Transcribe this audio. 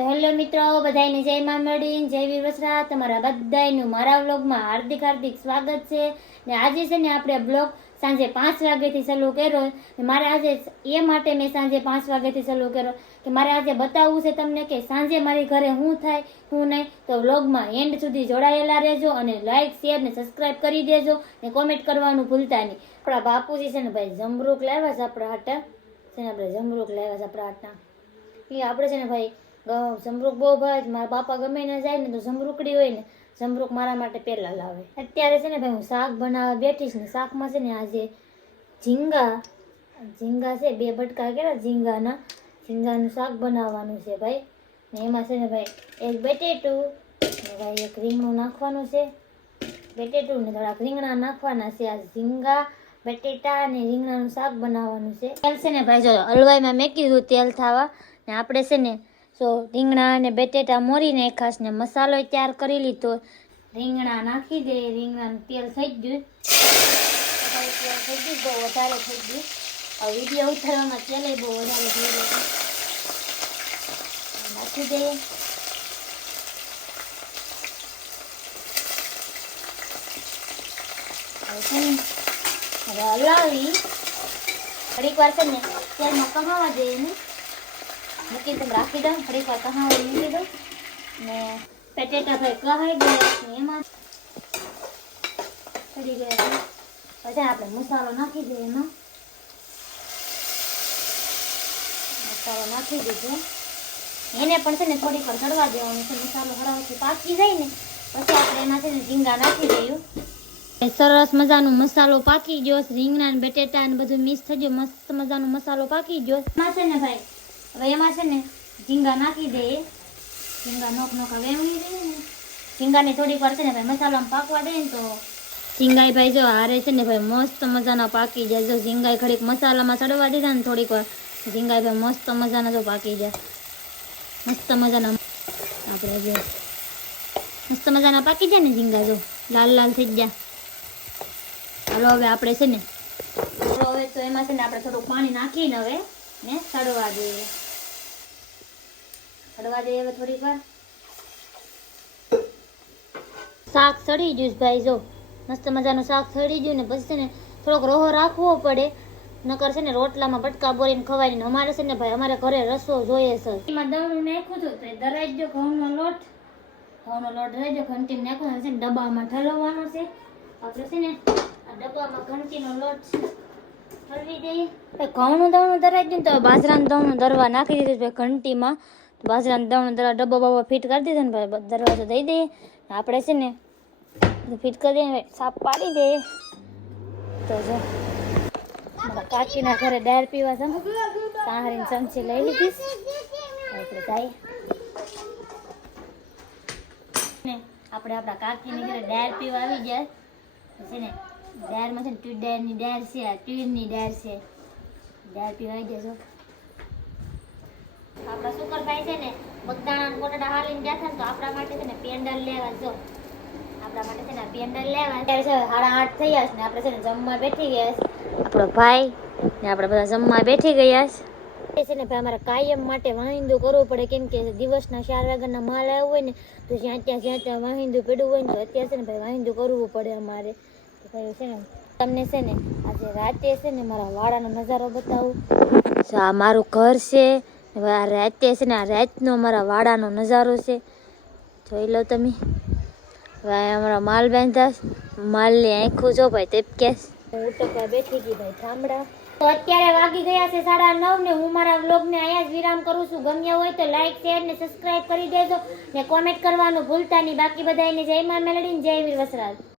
તો હેલો મિત્રો, બધાને જય મા મેળવીને જય વીર વસરા. તમારા બધાનું મારા વ્લોગમાં હાર્દિક સ્વાગત છે. ને આજે છે ને આપણે બ્લોગ સાંજે 5 વાગ્યાથી ચાલુ કર્યો. મારે આજે એ માટે મેં સાંજે 5 વાગ્યાથી ચાલુ કર્યો કે મારે આજે બતાવવું છે તમને કે સાંજે મારી ઘરે શું થાય શું નહીં. તો વ્લોગમાં એન્ડ સુધી જોડાયેલા રહેજો અને લાઈક શેર ને સબસ્ક્રાઈબ કરી દેજો ને કોમેન્ટ કરવાનું ભૂલતા નહીં. આપણા બાપુજી છે ને ભાઈ જમરૂક લાવ્યા છે આપણા હાટા છે ને, આપણે જમરૂક લાવ્યા છે આપણા હાટના. એ આપણે છે ને ભાઈ જમરૂક બહુ ભાઈ મારા બાપા ગમે ને જાય ને તો જમરૂકડી હોય ને જમરૂક મારા માટે પહેલા લાવે. અત્યારે છે ને ભાઈ હું શાક બનાવવા બેઠીશ ને શાકમાં છે ને આજે ઝીંગા છે, 2 બટકા કર્યા ઝીંગાનું શાક બનાવવાનું છે ભાઈ. ને એમાં છે ને ભાઈ એક બટેટું ને ભાઈ એક રીંગણું નાખવાનું છે. બટેટું ને થોડાક રીંગણા નાખવાના છે. આ ઝીંગા બટેટા અને રીંગણાનું શાક બનાવવાનું છે. તેલ છે ને ભાઈ જો હલવાઈમાં મેકી દીધું તેલ થવા ને આપણે છે ને રીંગણા અને બટેટા મોરી નાખાશ ને મસાલો તૈયાર કરી લીધો. રીંગણા નાખી દે. રીંગણાનું તેલ થઈ ગયું, બહુ વધારે થઈ ગયું. હવે વિડીયો ઉતારવામાં તેલ બહુ વધારે થઈ ગયું. નાખી દે. હવે હલાવી ઘડીક વાર છે ને તેલમાં કમાવા દે એને મૂકી તમે રાખી દઉં. થોડીક વાર કહાવા મૂકી દઉં ને બટેટા ભાઈ કહાઈ ગયા ને એમાં ચડી ગયા. પછી આપણે મસાલો નાખી દઈએ. એમાં મસાલો નાખી દીધો. એને પણ છે ને થોડીક વાર ચડવા દેવાનું છે. મસાલો હળવાથી પાકી જાય ને પછી આપણે એમાં છે ને ઝીંગા નાખી દઈએ. સરસ મજાનો મસાલો પાકી ગયો. રીંગણા ને બટેટા ને બધું મિક્સ થઈ ગયું. મસ્ત મજાનો મસાલો પાકી ગયો. એમાં છે ને ભાઈ હવે એમાં છે ને ઝીંગા નાખી દઈએ. ઝીંગા નોકા વેવણી દઈએ ને. ઝીંગાને થોડીક વાર છે ને ભાઈ મસાલામાં પાકવા દઈએ ને તો ઝીંગાઈ ભાઈ જો હારે છે ને ભાઈ મસ્ત મજાના પાકી જાય. જો ઝીંગાઈ ઘડીક મસાલામાં ચડવા દીધા ને થોડીક વાર ઝીંગાઈ ભાઈ મસ્ત મજાના જો પાકી જાય. મસ્ત મજાના આપણે જો મસ્ત મજાના પાકી જાય ને ઝીંગા જો લાલ લાલ થઈ ગયા. હાલો હવે આપણે છે ને હવે તો એમાં છે ને આપણે થોડું પાણી નાખીને હવે ને સડવા દઈએ. હવે થોડીક વાર શાક સડી ગયું ભાઈ. જો મસ્ત મજાનું શાક સડી ગયું ને પછી છે ને થોડોક રોહો રાખવો પડે, નકર છે ને રોટલામાં બટકા બોરીને ખવાય ને. અમારે છે ને ભાઈ અમારે ઘરે રસો જોઈએ છે. એમાં દળનું નાખ્યું હતું તો દરાઈ જો ઘઉંનો લોટ દરાઈ જો ઘંટીને નાખવાનો છે ને ડબ્બામાં ઠલવવાનો છે. આપણે છે ને આ ડબ્બામાં ઘંટીનો લોટ ઠલવી દઈએ. ઘઉંનું દળનું દરાઈ ગયું તો બાજરાનું દળનું દરવા નાખી દીધું ભાઈ ઘંટીમાં. બાજરાનું દળનું દરવા ડબ્બો બબ્બો ફિટ કરી દીધો ને ભાઈ દરવાજો દઈ દઈએ. આપણે છે ને ફિટ કરી દઈએ, સાપ પાડી દઈએ. તો જો કાકીના ઘરે ડાયર પીવા છે સાહરીને ચમચી લઈ લીધીશ. આપણે જાય ને આપણે આપણા કાકીની ઘરે ડાયર પીવા આવી જાય છે ને. ડાયરમાં છે ને ટ્યુડરની ડાયર છે, ટ્યુરની ડાયર છે. ડાયર પીવા આવી જજો. આપણા સુકરભાઈ છે ને બગદાણા કોટડા હાલીને ગયા હતા ને તો આપણા માટે છે ને પેન્ડલ લેવા. જો આપણા માટે છે ને પેન્ડલ લેવા. અત્યારે છે 8:30 થયા છે ને આપણે છે ને જમવા બેઠી ગયા છે. આપણો ભાઈ ને આપણે બધા જમવા બેઠી ગયા છે ને ભાઈ. અમારે કાયમ માટે વાહિંદુ કરવું પડે કેમ કે દિવસના 4 વાગ્યાના માલ આવ્યો હોય ને તો જ્યાં ત્યાં વાહિંદુ પડ્યું હોય ને તો અત્યારે છે ને ભાઈ વાહિંદુ કરવું પડે અમારે. તો ભાઈ છે ને તમને છે ને આજે રાતે છે ને મારા વાડાનો નજારો બતાવું. આ મારું ઘર છે. આ રાતે છે ને આ રાતનો અમારા વાડાનો નજારો છે, જોઈ લો તમે. ભાઈ અમારા માલ બાંધા, માલની આંખું જો ભાઈ તેપકેસ. હું ઉટકવા બેઠી ગઈ ભાઈ ઠામડા. તો અત્યારે વાગી ગયા છે 9:30 ને હું મારા વ્લોગને અહીંયા જ વિરામ કરું છું. ગમ્યા હોય તો લાઈક શેર ને સબસ્ક્રાઈબ કરી દેજો ને કોમેન્ટ કરવાનું ભૂલતા નહીં. બાકી બધાને જય મા મેલડીને જય વીર વસરાજ.